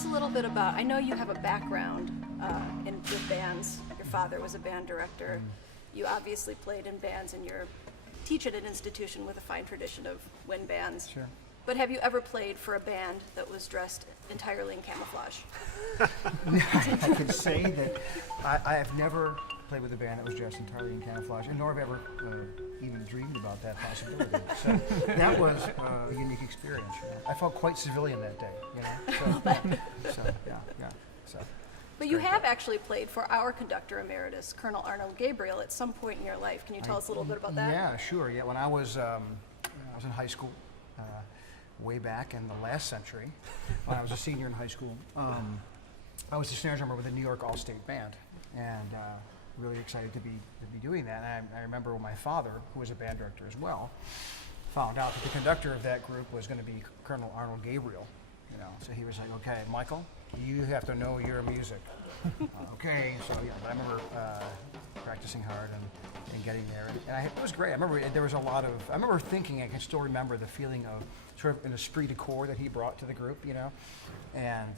us a little bit about, I know you have a background with bands. Your father was a band director. You obviously played in bands, and you're teach at an institution with a fine tradition of wind bands. Sure. But have you ever played for a band that was dressed entirely in camouflage? I could say that I have never played with a band that was dressed entirely in camouflage, and nor have ever even dreamed about that possibility. So that was a unique experience. You know? I felt quite civilian that day, you know. So. But you have actually played for our conductor emeritus, Colonel Arnold Gabriel, at some point in your life. Can you tell us a little bit about that? Yeah, sure. Yeah, when I was in high school, way back in the last century, when I was a senior in high school, I was the snare drummer with the New York All-State Band, and really excited to be doing that. And I remember when my father, who was a band director as well, found out that the conductor of that group was going to be Colonel Arnold Gabriel. You know, so he was like, "Okay, Michael, you have to know your music." Okay, so yeah, but I remember practicing hard and getting there, and it was great. I remember there was a lot of. I remember thinking, I can still remember the feeling of sort of an esprit de corps that he brought to the group, you know, and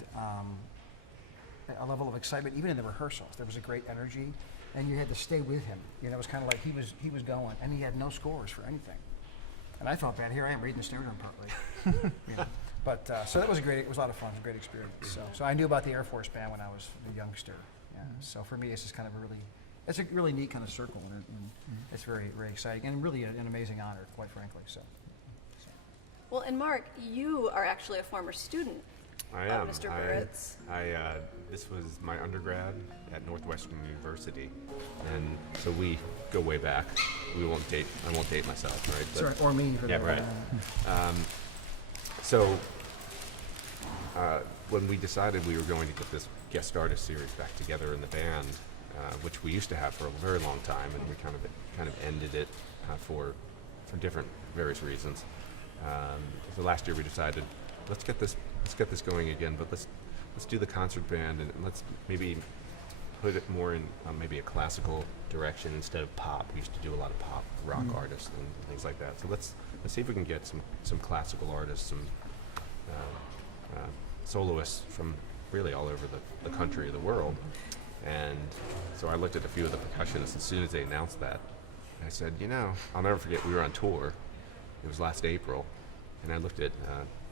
a level of excitement even in the rehearsals. There was a great energy, and you had to stay with him. You know, it was kind of like he was going, and he had no scores for anything, and I felt bad. Here I am reading the snare drum partly, you know. But so that was it was a lot of fun, a great experience. So I knew about the Air Force Band when I was a youngster. Yeah. So for me, it's just kind of it's a really neat kind of circle, and it's very, very exciting, and really an amazing honor, quite frankly. So. Well, and Marc, you are actually a former student I am. Mr. Burritt's. This was my undergrad at Northwestern University, and so we go way back. I won't date myself, right? But, or me. For yeah, that. Right. So when we decided we were going to get this guest artist series back together in the band, which we used to have for a very long time, and we kind of ended it for different various reasons. So last year we decided let's get this going again, but let's do the concert band, and let's maybe put it more in maybe a classical direction instead of pop. We used to do a lot of pop rock artists and things like that. So let's see if we can get some classical artists, some soloists from really all over the country, the world. And so I looked at a few of the percussionists as soon as they announced that. I said, I'll never forget, we were on tour. It was last April, and I looked at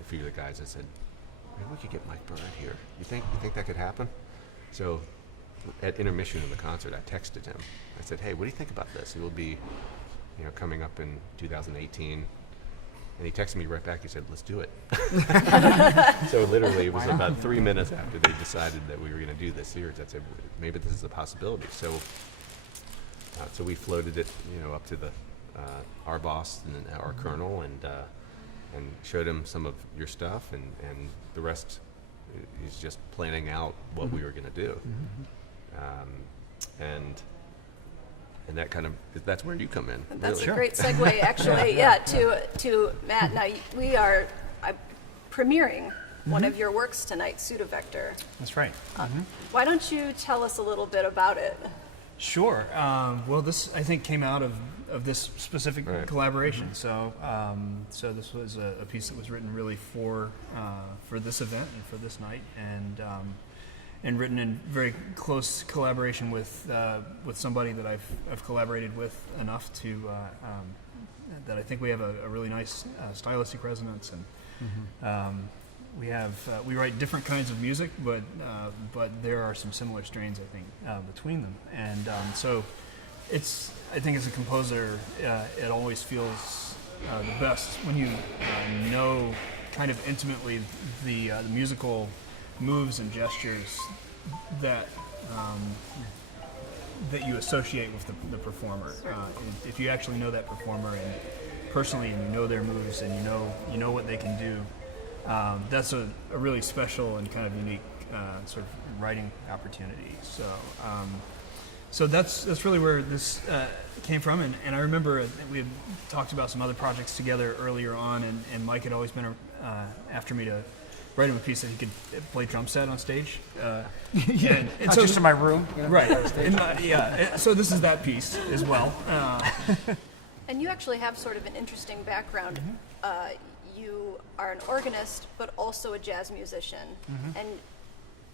a few of the guys. I said, maybe we could get Mike Burritt here. You think that could happen? So at intermission in the concert, I texted him. I said, hey, what do you think about this? It will be coming up in 2018. And he texted me right back. He said, let's do it. So literally, it was about 3 minutes after they decided that we were going to do this series. I said, maybe this is a possibility. So we floated it, up to our boss and our colonel, and showed him some of your stuff, and the rest is just planning out what we were going to do. And that's where you come in. That's really. a great segue, actually, to Matt. Now, we are premiering one of your works tonight, Pseudovector. That's right. Why don't you tell us a little bit about it? Sure. Well, this, I think, came out of this specific collaboration. So this was a piece that was written really for this event and for this night, and written in very close collaboration with somebody that I've collaborated with enough to that I think we have a really nice stylistic resonance, and we write different kinds of music, but there are some similar strains, I think, between them, and so I think as a composer, it always feels the best when you know kind of intimately the musical moves and gestures that you associate with the performer. If you actually know that performer and personally, and you know their moves, and you know what they can do, that's a really special and kind of unique sort of writing opportunity. So that's really where this came from, and I remember we had talked about some other projects together earlier on, and Mike had always been after me to write him a piece that he could play drum set on stage. And so just in my room, right? So this is that piece as well. And you actually have sort of an interesting background. You are an organist, but also a jazz musician, and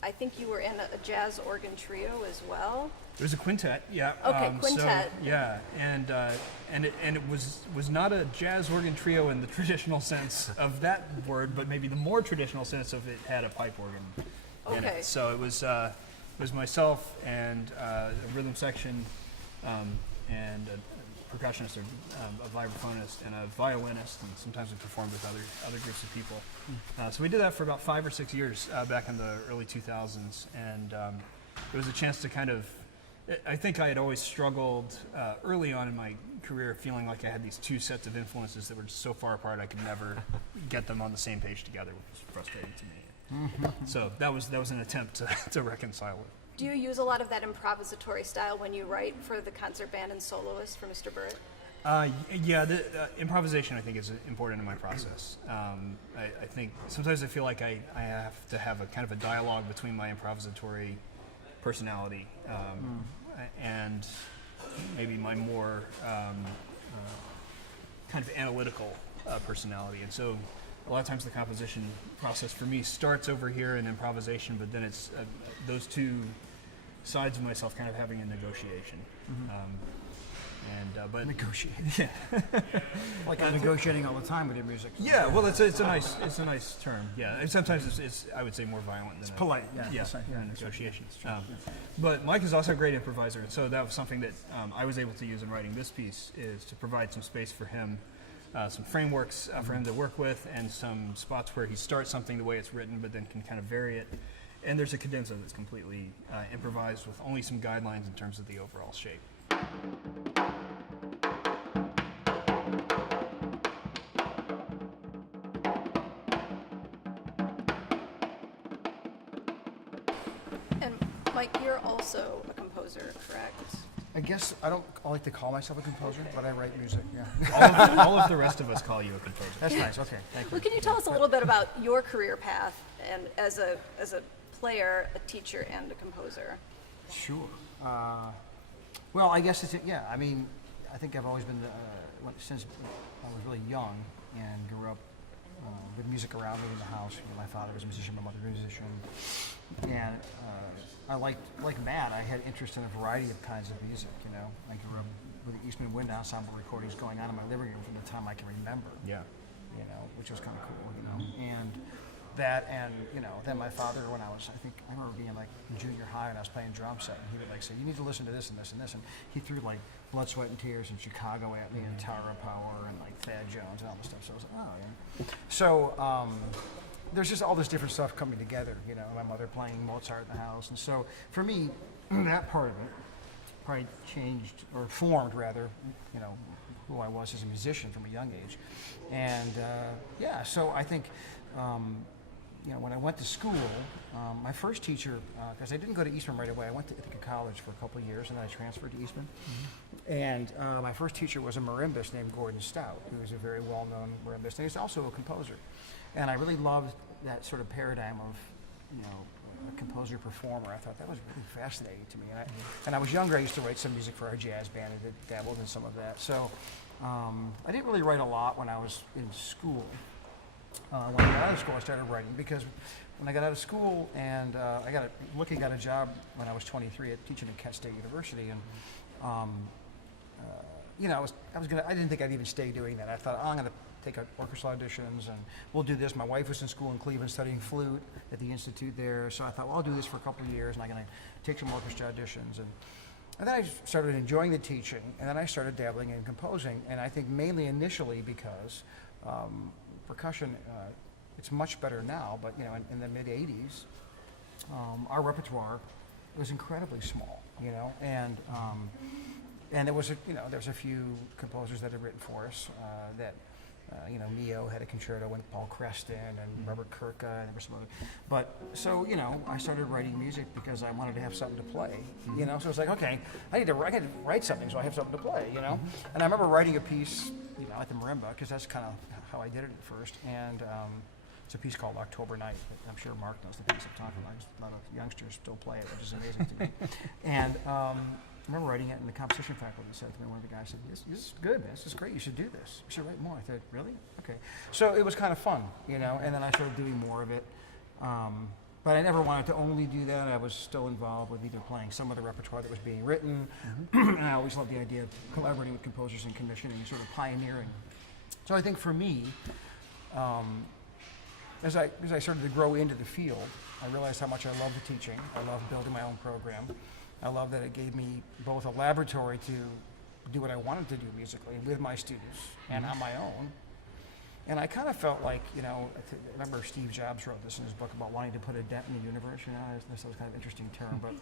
I think you were in a jazz organ trio as well. It was a quintet, yeah. Okay, quintet. So, yeah, and it was not a jazz organ trio in the traditional sense of that word, but maybe the more traditional sense of it had a pipe organ in Okay. it. So it was myself and a rhythm section, and a percussionist, or a vibraphonist, and a violinist, and sometimes we performed with other groups of people. So we did that for about 5 or 6 years back in the early 2000s, and it was a chance to kind of. I think I had always struggled early on in my career, feeling like I had these two sets of influences that were just so far apart I could never get them on the same page together, which was frustrating to me. So that was an attempt to reconcile it. Do you use a lot of that improvisatory style when you write for the concert band and soloist for Mr. Burritt? Yeah, the improvisation I think is important in my process. I think sometimes I feel like I have to have a kind of a dialogue between my improvisatory personality and maybe my more kind of analytical personality. And so a lot of times the composition process for me starts over here in improvisation, but then it's those two sides of myself kind of having a negotiation. But Negotiating. yeah, Like I'm negotiating all the time with your music. yeah. Well, it's a nice term. Yeah, and sometimes it's I would say more violent than Polite, yeah. Yeah, Sorry, yeah, yeah, negotiations. But Mike is also a great improviser, and so that was something that I was able to use in writing this piece, is to provide some space for him, some frameworks for him to work with, and some spots where he starts something the way it's written, but then can kind of vary it. And there's a cadenza that's completely improvised with only some guidelines in terms of the overall shape. And Mike, you're also a composer, correct? I guess I don't like to call myself a composer, but I write music, yeah. All of the rest of us call you a composer. That's nice, okay, thank you. Well, can you tell us a little bit about your career path and as a player, a teacher, and a composer? Sure. Well, I guess I mean, I think I've always been, since I was really young and grew up with music around me in the house. You know, my father was a musician, my mother was a musician. And I like Matt, I had interest in a variety of kinds of music, you know. I grew up with the Eastman Wind Ensemble recordings going on in my living room from the time I can remember. Yeah. You know, which was kind of cool, you know. And that, and you know, then my father, when I remember being like in junior high and I was playing drum set, and he would like say, you need to listen to this and this and this, and he threw like Blood, Sweat and Tears and Chicago at me, and Tower of Power and like Thad Jones and all this stuff. So I was like, oh yeah. So there's just all this different stuff coming together, you know. My mother playing Mozart in the house, and so for me, that part of it probably changed, or formed rather, you know, who I was as a musician from a young age. And yeah, so I think, you know, when I went to school, my first teacher, because I didn't go to Eastman right away, I went to Ithaca College for a couple of years, and then I transferred to Eastman. And my first teacher was a marimbist named Gordon Stout, who was a very well-known marimbist, and he was also a composer. And I really loved that sort of paradigm of, you know, a composer-performer. I thought that was really fascinating to me. And I was younger, I used to write some music for our jazz band and dabbled in some of that. So I didn't really write a lot when I was in school. When I got out of school, I started writing, because when I got out of school and I got a job when I was 23 at teaching at Kent State University, and you know, I didn't think I'd even stay doing that. I thought, oh, I'm going to take orchestral auditions and we'll do this. My wife was in school in Cleveland studying flute at the institute there, so I thought, well, I'll do this for a couple of years and I'm going to take some orchestra auditions. And then I started enjoying the teaching, and then I started dabbling in composing, and I think mainly initially because percussion, it's much better now, but you know, in the mid 80s, our repertoire was incredibly small, you know, and there was a few composers that had written for us that. You know, Neo had a concerto with Paul Creston and Robert Kirka, and there were some other. But so, you know, I started writing music because I wanted to have something to play. You know, so it's like, okay, I got to write something so I have something to play. You know, and I remember writing a piece, you know, at the marimba, because that's kind of how I did it at first. And it's a piece called October Night. I'm sure Mark knows the piece I'm talking about. A lot of youngsters still play it, which is amazing to me. And I remember writing it, and the composition faculty said to me, one of the guys said, this is good, man. This is great. You should do this. You should write more. I said, really? Okay. So it was kind of fun, you know, and then I started doing more of it. But I never wanted to only do that. I was still involved with either playing some of the repertoire that was being written. And I always loved the idea of collaborating with composers and commissioning, sort of pioneering. So I think for me, as I started to grow into the field, I realized how much I love the teaching. I love building my own program. I love that it gave me both a laboratory to do what I wanted to do musically with my students and on my own. And I kind of felt like, you know, I remember Steve Jobs wrote this in his book about wanting to put a dent in the universe. You know, this was kind of an interesting term, but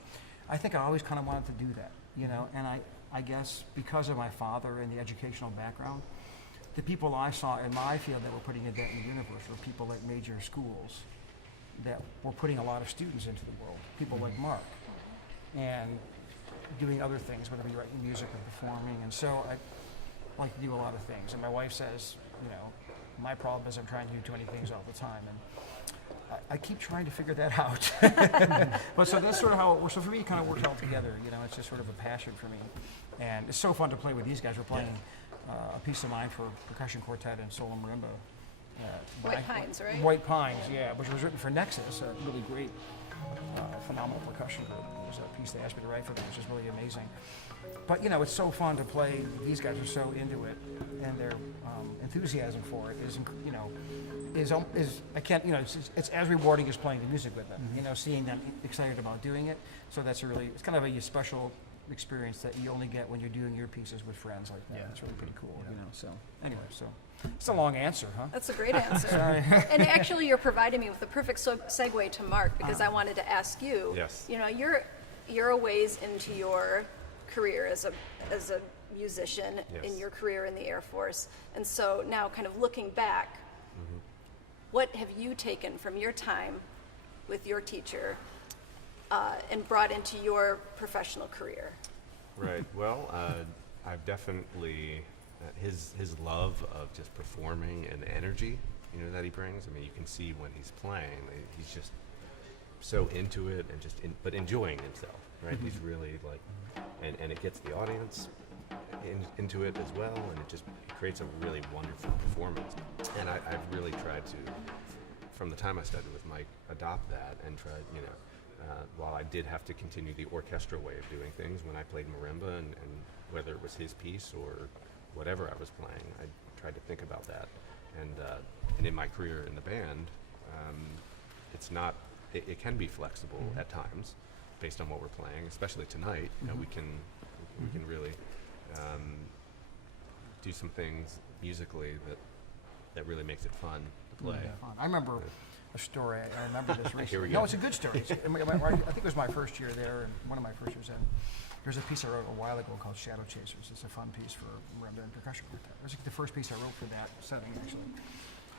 I think I always kind of wanted to do that, you know. And I guess because of my father and the educational background, the people I saw in my field that were putting a dent in the universe were people like major schools that were putting a lot of students into the world, people like Marc, and doing other things, whether you're writing music or performing. And so I like to do a lot of things. And my wife says, you know, my problem is I'm trying to do too many things all the time, and I keep trying to figure that out. But so that's sort of how it works. So for me, it kind of works all together. You know, it's just sort of a passion for me, and it's so fun to play with these guys. We're playing a piece of mine for percussion quartet and solo marimba. White Pines, right? White Pines, yeah, which was written for Nexus, a really great, phenomenal percussion group. It was a piece they asked me to write for them, which is really amazing. But you know, it's so fun to play. These guys are so into it, and their enthusiasm for it is, you know, is I can't, you know, it's as rewarding as playing the music with them. You know, seeing them excited about doing it. So that's it's kind of a special experience that you only get when you're doing your pieces with friends like that. Yeah. It's really pretty cool, you know. So anyway, so it's a long answer, huh? That's a great answer. And actually, you're providing me with the perfect segue to Marc, because I wanted to ask you. Yes. You know, you're a ways into your career as a musician, Yes. in your career in the Air Force, and so now, kind of looking back, what have you taken from your time with your teacher and brought into your professional career? Right. Well, I've definitely his love of just performing and the energy, you know, that he brings. I mean, you can see when he's playing, he's just so into it and just but enjoying himself, right? He's really like, and it gets the audience into it as well, and it creates a really wonderful performance. And I've really tried to, from the time I studied with Mike, adopt that and try, you know. While I did have to continue the orchestral way of doing things when I played marimba, and whether it was his piece or whatever I was playing, I tried to think about that. And in my career in the band, it's not. It can be flexible at times, based on what we're playing. Especially tonight, you know, we can really do some things musically that really makes it fun to play. I remember a story. I remember this recently. Here we No, go. it's a good story. I think it was my first year there, and one of my first years in. There's a piece I wrote a while ago called Shadow Chasers. It's a fun piece for marimba and percussion quartet. It was like the first piece I wrote for that setting, actually.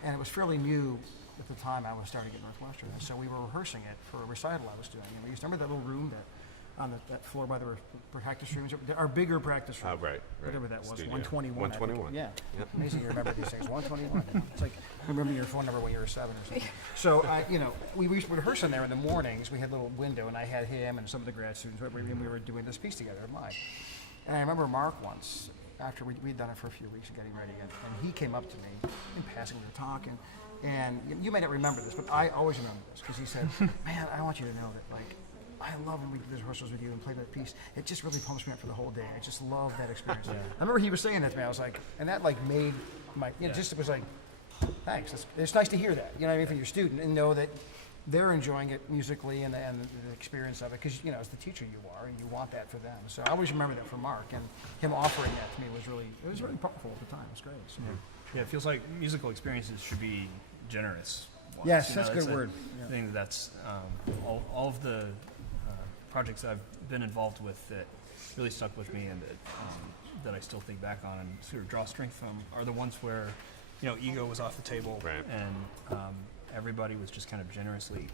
And it was fairly new at the time I was starting at Northwestern. And so we were rehearsing it for a recital I was doing. And we used to remember that little room on that floor by the practice rooms, our bigger practice room. Right. Whatever that was, Studio. 121. I think. 121. Yeah. Yep. Amazing you remember these things. 121. It's like remembering your phone number when you were 7 or something. So, we used to rehearse in there in the mornings. We had a little window, and I had him and some of the grad students, and we were doing this piece together, mine. And I remember Marc once, after we'd done it for a few weeks and getting ready, and he came up to me in passing, we were talking, and you may not remember this, but I always remember this, because he said, man, I want you to know that, like, I love when we do these rehearsals with you and play that piece. It just really pumps me up for the whole day. I just love that experience. I remember he was saying that to me. I was like, and that like made my, just it was like, thanks. It's nice to hear that, you know what I mean, from your student, and know that they're enjoying it musically and the experience of it, because, you know, as the teacher you are, and you want that for them. So I always remember that from Marc, and him offering that to me was really powerful at the time. It was great. So. Yeah, it feels like musical experiences should be generous ones. Yes, You know, that's a that's good word. I think that's all of the projects I've been involved with that really stuck with me, and that I still think back on and sort of draw strength from, are the ones where, you know, ego was off the table, Right. and everybody was just kind of generously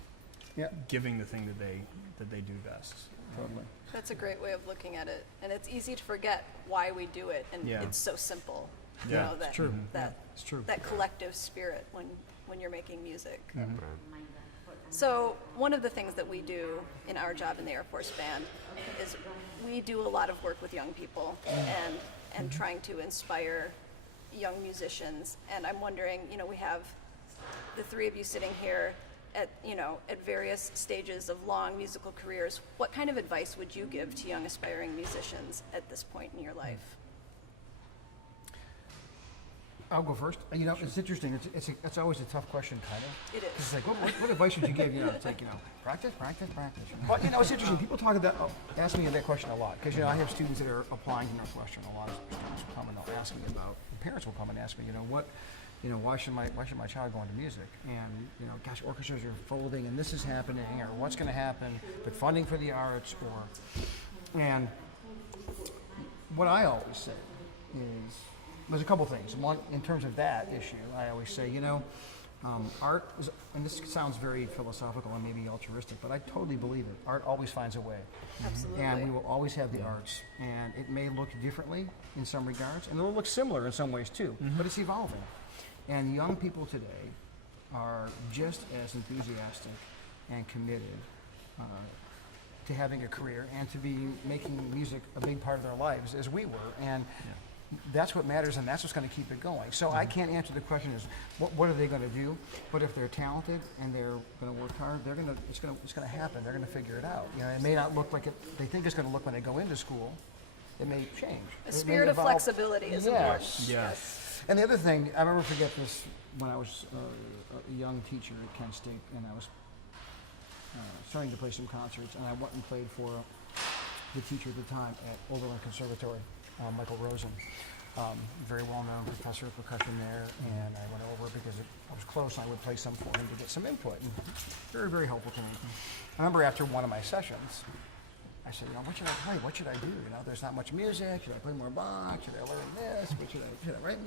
giving the thing that they do best. Totally. That's a great way of looking at it, and it's easy to forget why we do it, and it's so simple. You Yeah, know, it's that, true. that It's true. that collective spirit when you're making music. Right. So one of the things that we do in our job in the Air Force Band is we do a lot of work with young people and trying to inspire young musicians. And I'm wondering, you know, we have the three of you sitting here. at, you know, at various stages of long musical careers, what kind of advice would you give to young aspiring musicians at this point in your life? I'll go first. You know, it's interesting. It's always a tough question, kind of. It is. It's like, what advice would you give? You know, it's like, you know, practice, practice, practice. But, you know, it's interesting. People ask me that question a lot, because, you know, I have students that are applying to Northwestern. A lot of students will come and they'll ask me about, parents will come and ask me, you know, why should my child go into music? And, you know, gosh, orchestras are folding and this is happening, or what's going to happen with funding for the arts, and what I always say is, there's a couple things. One, in terms of that issue, I always say, you know, art is, and this sounds very philosophical and maybe altruistic, but I totally believe it. Art always finds a way. Absolutely. And we will always have the arts. And it may look differently in some regards, and it will look similar in some ways too, but it's evolving. And young people today are just as enthusiastic and committed to having a career and to be making music a big part of their lives as we were. And that's what matters, and that's what's going to keep it going. So I can't answer the question is what are they going to do? But if they're talented and they're going to work hard, it's going to happen. They're going to figure it out. You know, it may not look like they think it's going to look when they go into school. It may change. A spirit of flexibility is important. Yes. And the other thing, I'll never forget this, when I was a young teacher at Kent State, and I was starting to play some concerts, and I went and played for the teacher at the time at Oberlin Conservatory, Michael Rosen, very well-known professor of percussion there, and I went over because I was close, and I would play some for him to get some input, and very, very helpful to me. I remember after one of my sessions, I said, you know, what should I play? What should I do? You know, there's not much music. Should I play more Bach? Should I learn this? What should I write?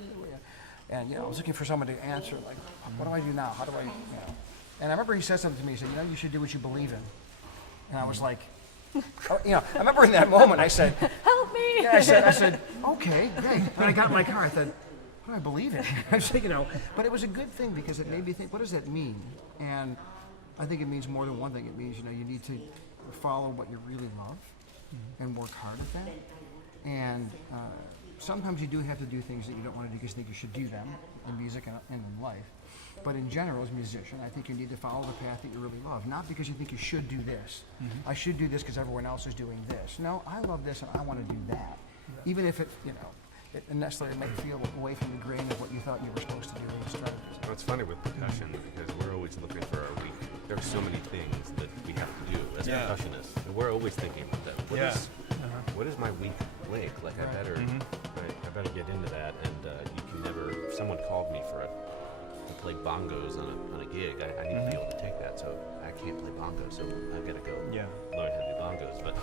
And, you know, I was looking for someone to answer, like, what do I do now? How do I, you know? And I remember he said something to me. He said, you know, you should do what you believe in. And I was like, oh, you know, I remember in that moment I said, help me. Yeah, I said, okay, great. When I got in my car, I thought, what do I believe in? I said, you know, but it was a good thing because it made me think, what does that mean? And I think it means more than one thing. It means, you know, you need to follow what you really love and work hard at that. And sometimes you do have to do things that you don't want to do because you think you should do them in music and in life. But in general, as a musician, I think you need to follow the path that you really love. Not because you think you should do this. I should do this because everyone else is doing this. No, I love this and I want to do that. Even if it, you know, it necessarily might feel away from the grain of what you thought you were supposed to do when you started. Well, it's funny with percussion because we're always looking for our week. There are so many things that we have to do as percussionists, and we're always thinking about that. What is my weak link? Like I better get into that. And you can never. If someone called me to play bongos on a gig, I need to be able to take that. So I can't play bongos, so I've got to go learn how to do bongos. But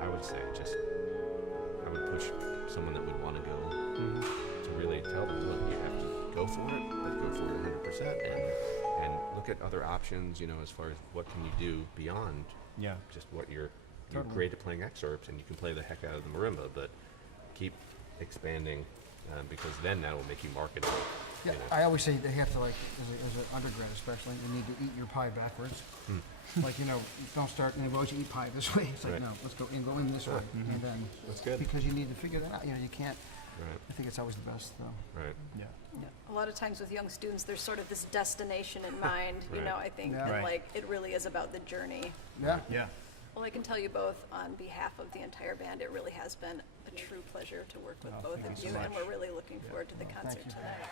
I would say I would push someone that would want to go to really tell them, look, you have to go for it, but go for it 100%, and look at other options, you know, as far as what can you do beyond just what you're great at playing excerpts, and you can play the heck out of the marimba, but keep expanding because then that will make you marketable. Yeah, you know. I always say they have to, like, as an undergrad especially, you need to eat your pie backwards. Like, you know, don't start, and well, you eat pie this way. It's like, no, let's go in this way. And then, That's good. because you need to figure that out. You know, you can't, Right. I think it's always the best, though. Right. Yeah. A lot of times with young students, there's sort of this destination in mind, you Right. know, I think, Yeah. and Right. like, it really is about the journey. Yeah. Yeah. Well, I can tell you both on behalf of the entire band, it really has been a true pleasure to work with both thank of you you, so and much. we're really looking forward to the Thank concert you. tonight.